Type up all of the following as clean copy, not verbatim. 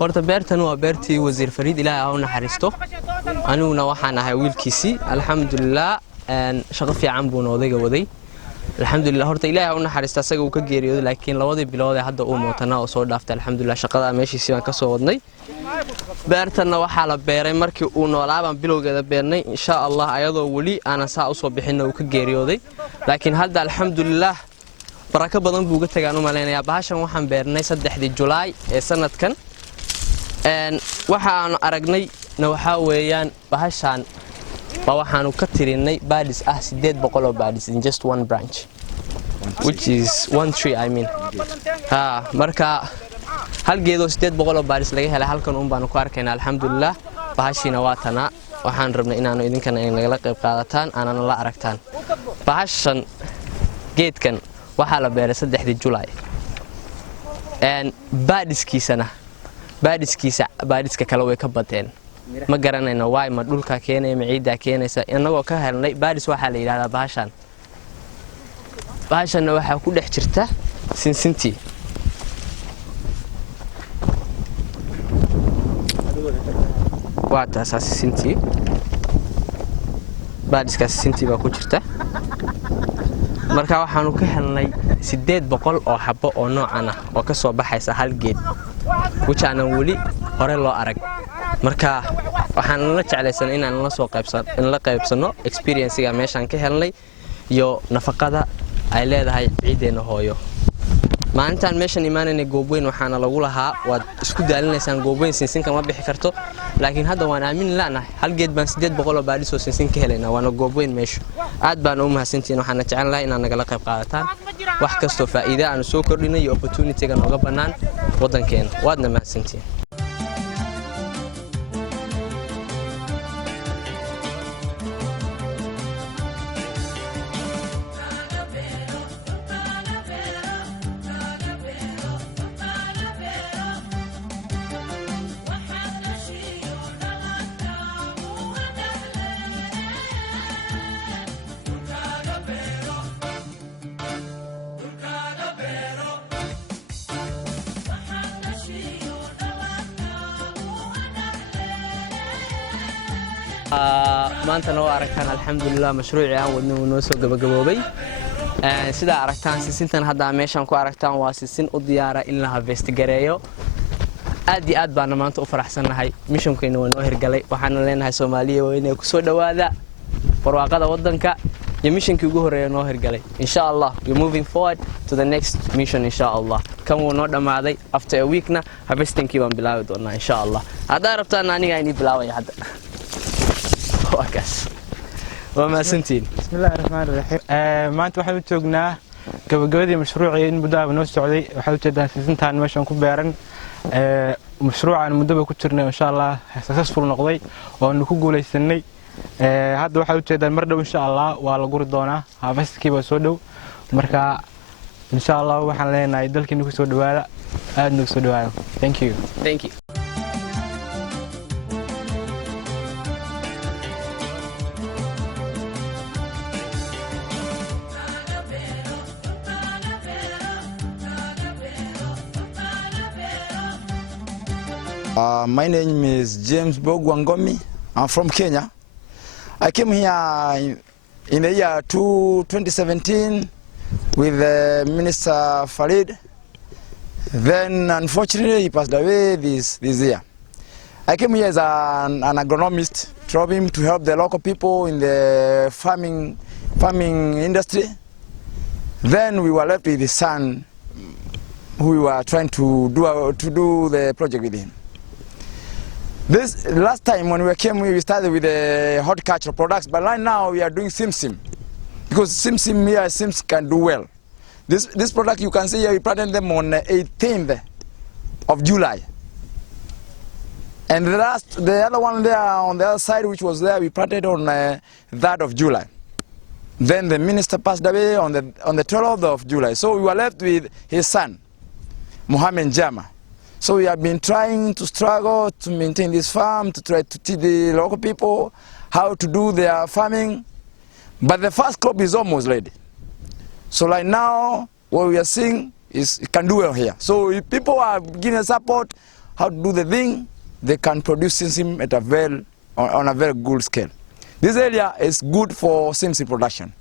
horta beertan waa beertii wasiir Fariid Ilaahay u naxariisto aniguna waxaan ahay wiilkiisii alxamdulillah shaqo fiican buu odayga waday alxamdulillah horta Ilaahay u naxariisto asaga uu ka geeriyooday laakiin labadii bilood ee hadda uu mootana oo soo dhaaftay alxamdulillah shaqada meeshiisii baan ka soo wadnay beertana waxa la beeray markii uu noolaaban bilowgeeda beernay insha Allah ayadoo wali aan saa u soo bixin uu ka geeriyooday laakiin hadda alxamdulillah baraka badan buu uga tagaan u maleynaya bahashan waxaan beernay 3 July ee sanadkan waxaan aragnay waxa weeyaan bahashan waxaanu ka tirinay badis 800 oo badis in just one branch which is one tree I mean marka hal geedo 800 oo badis laga helay halkan baan ku arkaynaa alxamdulillah bahashina waa tana waxaan rabnaa inaanu idinkana nagala qayb qaadataan aanana la aragtaan bahashan geedkan waxa la beeray 3 July baadiska kale way ka badeen ma garanayno waay ma dhulka keenay ma ciida keenaysa inagoo ka helnay baadis waxa la yiraahdaa bahashan waxa ku dhex jirta sinsintii waa taas sinsintii baadiska sinsintii baa ku jirta marka waxaanu ka helnay 800 oo xabo oo noocan ah oo ka soo baxaysa hal geed وجانا ولي هره لو arag marka waxaan la jeclaysan inaan la soo qaybsano experience-ga meeshan ka helnay iyo nafaqada ay leedahay ciideena hooyo maalintan meeshan imaanayna goobweyn waxaana lagu lahaa waad isku daalinaysaan goobweyn sinsinka ma bixi karto laakiin hadda waan aamin laanahay hal geed baan 800 oo baadis oo sinsin ka helayna waana goobweyn meesho aad baan u mahadsantiin waxaan jecel lahaa inaan nagala qayb qaadataan wax kasto faa'iido aan soo kordhinay iyo opportunity-ga nooga banaan wadankeena waadna mahadsantiin maanta noo aragtaan alxamdulillah mashruuci aan wadno noo soo gabagaboobay sida aragtaan sinsintan hadda meeshan ku aragtaan waa sinsin u diyaara in la harvest gareeyo aad baan maanta u faraxsanahay missionkeena waa noo hirgalay waxaan leenahay Soomaaliya waa inay ku soo dhawaada barwaaqada wadanka iyo missionkii ugu horeeyay noo hirgalay insha Allah we moving forward to the next mission insha Allah kan uu noo dhamaaday after a week na harvestingkii baan bilaabi doonaa insha Allah hadaa rabtaan aniga inay bilaaway hadda وما سنتين بسم الله الرحمن الرحيم ما أنت واحد وتوجنا قبل مشروعي مدة بنص سعودي واحد وتجده سنتان ماشان كبيرن مشروع المدة بكترنا إن شاء الله successful نقضي ونكون جولي سنة هذا واحد وتجده المرة إن شاء الله وعلى قردنا هافست كي بسودو مركا إن شاء الله وحنا لنا يدل كي نكسر دوالا نكسر دوالا thank you My name is James Bogwangomi. I'm from Kenya. I came here in the year 2017 with Minister Farid. Then unfortunately he passed away this year. I came here as an agronomist, trying to help the local people in the farming industry. Then we were left with his son, who we were trying to do the project with him. This last time when we came, we started with the horticultural products, but right now we are doing simsim, because simsim here can do well. This product you can see here, we planted them on 18th of July, and the other one there on the other side, which was there, we planted on 3rd of July. Then the minister passed away on the 12th of July, so we were left with his son, Mohammed Jama. So we have been trying to struggle to maintain this farm, to try to teach the local people how to do their farming. But the first crop is almost ready. So right now, what we are seeing is it can do well here. So if people are giving support, how to do the thing, they can produce simsim at on a very good scale. This area is good for simsim production.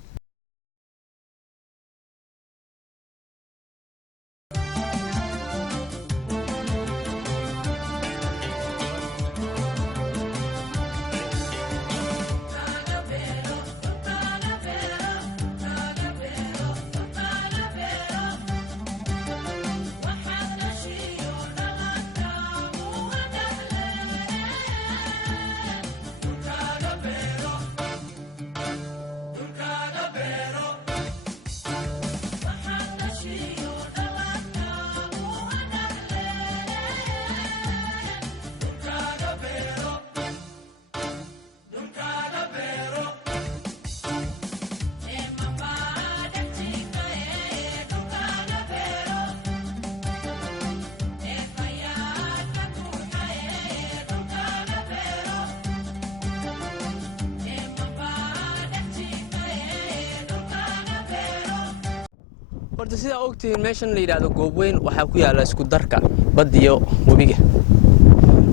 horta sidaa ogtihiin meeshan la yiraahdo goobweyn waxaa ku yaala isku darka badda iyo webiga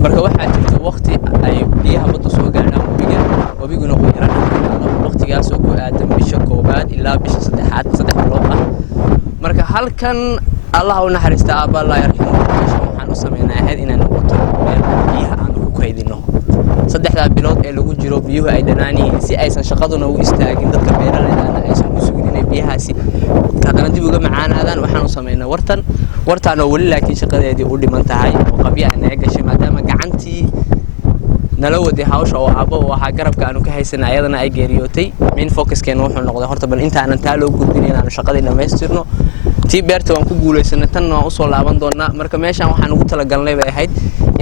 marka waxaa jirta waqti ay biyaha badda soo gaaraan webiguna uu yaraan waqtigaas oo ku aadan bisha koobaad ilaa bisha saddexaad 3 bilood ah marka halkan Allah u naxariista aaba Allah yarxamo waxaan u sameeynaa ahayd inaan noqoto meel biyaha aan ku kaydino 3 bilood ee lagu jiro biyuhu ay dhanaanayeen si aysan shaqaduna u istaagin dadka beeralayda aysan u sugin inay biyahaasi haddana dib uga macaanaadaan waxaan u sameeynaa wartaan oo wali laakiin shaqadeedii u dhiman tahay oo qabya ay gashay maadaama gacantii nala waday hawsha oo aabo oo waxa garabka aanu ka haysanay ayadana ay geeriyootay main focuskeena wuxuu noqday horta bal intaanan taa loo gudbin inaan shaqadii dhameystirno tii beerta waan ku guuleysanay tan waan u soo laaban doonaa marka meeshan waxaan ugu talagalnay bay ahayd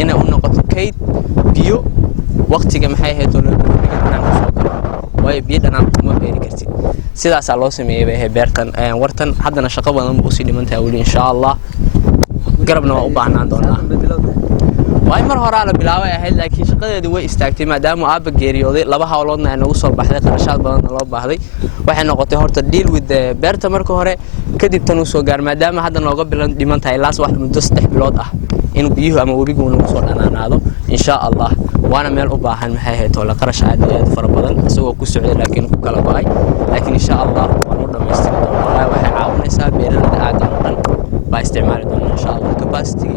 inay u noqoto kayd biyo waqtiga maxay ahayd oo lagu dhigan soo galo way biyo dhanaan kuma beeri kartid sidaas loo sameeyay bay beertan wartan haddana shaqo badan buu sii dhiman tahay wali insha Allah garabna waa u baahnaan doonaa way mar hore la bilaabay ahayd laakiin shaqadeedu way istaagtay maadaama aaba geeriyooday laba hawloodna ay nagu soo baxday qarashaad badan loo baahday waxay noqotay horta deal with the beerta marka hore kadib tan uu soo gaar maadaama hadda nooga bilan dhiman tahay laas wax muddo 3 bilood ah in biyuhu ama webigu uu soo dhanaanaado insha Allah waana meel u baahan maxay ahayd oo la qarash aad fara badan isagoo ku socday laakiin ku kala go'ay laakiin insha Allah waan u dhameystiri doonaa waxay caawinaysaa beeralayda aad u dhan baa isticmaali doonaa insha Allah capacity